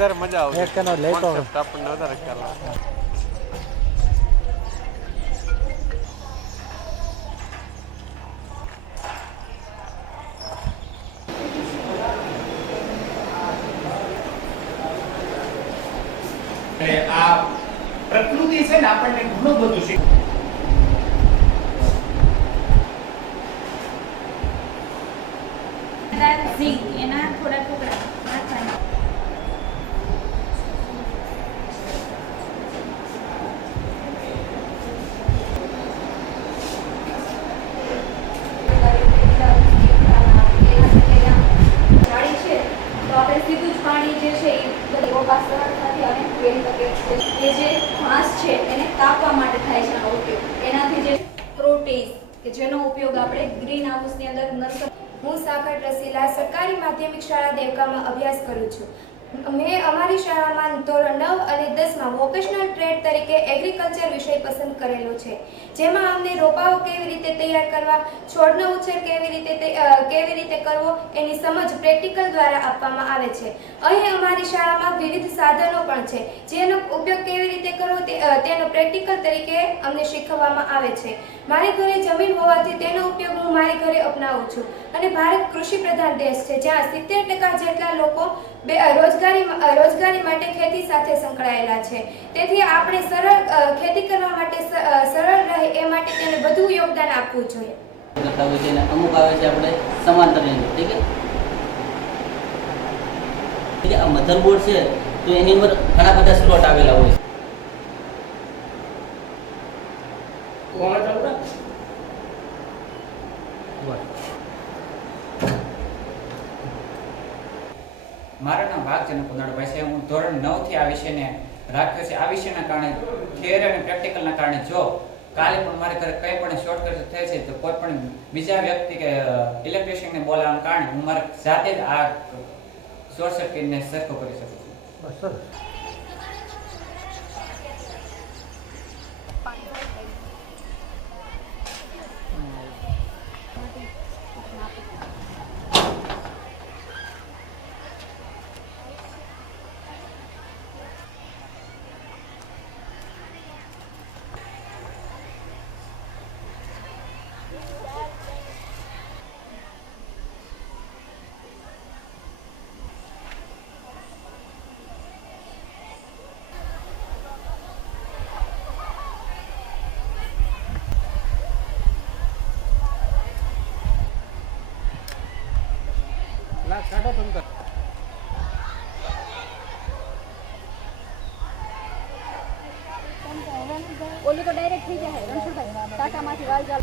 વધારે મજા આવશે. એક કનો લેતો આપણને વધારે ખ્યાલ આવે. એટલે આ પ્રકૃતિ છે ને આપણને ઘણું બધું શીખ ઝીંક એના થોડા ટુકડા નાખવાના જાળી છે તો આપણે સીધું જ પાણી જે છે એ બધી વપરાશ સરળતાથી અને વેરી શકે છે એ જે ઘાસ છે એને કાપવા માટે થાય છે આનો ઉપયોગ એનાથી જે પ્રોટીઝ કે જેનો ઉપયોગ આપણે ગ્રીન હાઉસની અંદર નર્સરી હું સાકર રસીલા સરકારી માધ્યમિક શાળા દેવકામાં અભ્યાસ કરું છું. મેં અમારી શાળામાં ધોરણ નવ અને દસમાં વોકેશનલ ટ્રેડ તરીકે એગ્રીકલ્ચર વિષય પસંદ કરેલો છે. જેમાં અમને રોપાઓ કેવી રીતે તૈયાર કરવા, છોડનો ઉછેર કેવી રીતે કેવી રીતે કરવો એની સમજ પ્રેક્ટિકલ દ્વારા આપવામાં આવે છે. અહીં અમારી શાળામાં વિવિધ સાધનો પણ છે. જેનો ઉપયોગ કેવી રીતે કરવો તેનો પ્રેક્ટિકલ તરીકે અમને શીખવવામાં આવે છે. મારી ઘરે જમીન હોવાથી તેનો ઉપયોગ હું મારી ઘરે અપનાવું છું. અને ભારત કૃષિ પ્રધાન દેશ છે, જ્યાં સિત્તેર ટકા જેટલા લોકો બે રોજગારી રોજગારી માટે ખેતી સાથે સંકળાયેલા છે. તેથી આપણે સરળ ખેતી કરવા માટે સરળ રહે એ માટે તેને વધુ યોગદાન આપવું જોઈએ. કરતા હોય છે અને અમુક આવે છે આપણે સમાંતરની ઠીક છે? આ મધરબોર્ડ છે તો એની અંદર ઘણા બધા સ્લોટ આવેલા હોય? મારું નામ ભાગચંદ્ર કુંદાળભાઈ છે. હું ધોરણ નવથી આ વિષયને રાખ્યો છે. આ વિષયના કારણે થિયરી અને પ્રેક્ટિકલના કારણે જો કાલે પણ મારે ઘરે કંઈ પણ શોર્ટ સર્કિટ થાય છે તો કોઈ પણ બીજા વ્યક્તિ કે ઇલેક્ટ્રિશિયનને બોલાવવાના કારણે હું મારે જાતે જ આ શોર્ટ સર્કિટને સરખો કરી શકું છું. બસ કાઢો તો. ડાયરેક્ટ થઈ જાય. રણછોડભાઈ ટાટામાંથી વાલ ચાલ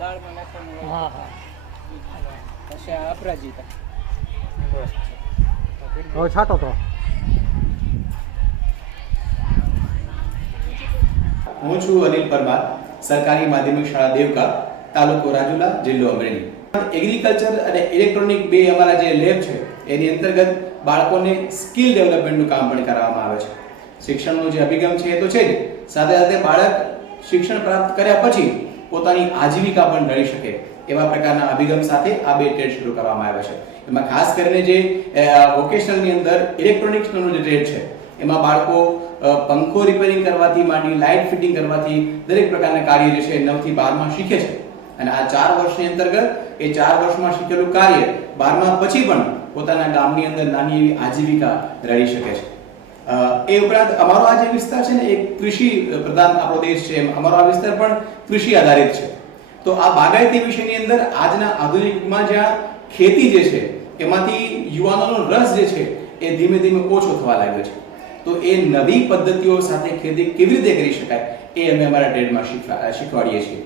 દાળમાં નાખવાનું હા હા. પછી આ અપરાજિતા હવે છાંટો તો. હું છું અનિલ પરમાર સરકારી માધ્યમિક શાળા દેવકા તાલુકો રાજુલા જિલ્લો અમરેલી. એગ્રીકલ્ચર અને ઇલેક્ટ્રોનિક બે અમારા જે લેબ છે એની અંતર્ગત બાળકોને સ્કિલ ડેવલપમેન્ટનું કામ પણ કરવામાં આવે છે. શિક્ષણનો જે અભિગમ છે એ તો છે જ. સાથે સાથે બાળક શિક્ષણ પ્રાપ્ત કર્યા પછી પોતાની આજીવિકા પણ ઘડી શકે એવા પ્રકારના અભિગમ સાથે આ બે ટ્રેડ શરૂ કરવામાં આવે છે. એમાં ખાસ કરીને જે વોકેશનલની અંદર ઇલેક્ટ્રોનિક્સનો જે ટ્રેડ છે, એમાં બાળકો પંખો રિપેરિંગ કરવાથી માંડી લાઇટ ફિટિંગ કરવાથી દરેક પ્રકારના કાર્ય જે છે નવથી બારમાં શીખે છે. અને આ ચાર વર્ષની અંતર્ગત એ ચાર વર્ષમાં શીખેલું કાર્ય બારમા પછી પણ પોતાના ગામની અંદર નાની એવી આજીવિકા રહી શકે છે. એ ઉપરાંત અમારો આ જે વિસ્તાર છે ને, એ કૃષિ પ્રધાન આપણો દેશ છે એમ. અમારો આ વિસ્તાર પણ કૃષિ આધારિત છે. તો આ બાગાયતી વિષયની અંદર આજના આધુનિક યુગમાં જ્યાં ખેતી જે છે, એમાંથી યુવાનોનો રસ જે છે, એ ધીમે ધીમે ઓછો થવા લાગ્યો છે. તો એ નવી પદ્ધતિઓ સાથે ખેતી કેવી રીતે કરી શકાય, એ અમે અમારા ટ્રેડમાં શીખવા, શીખવાડીએ છીએ.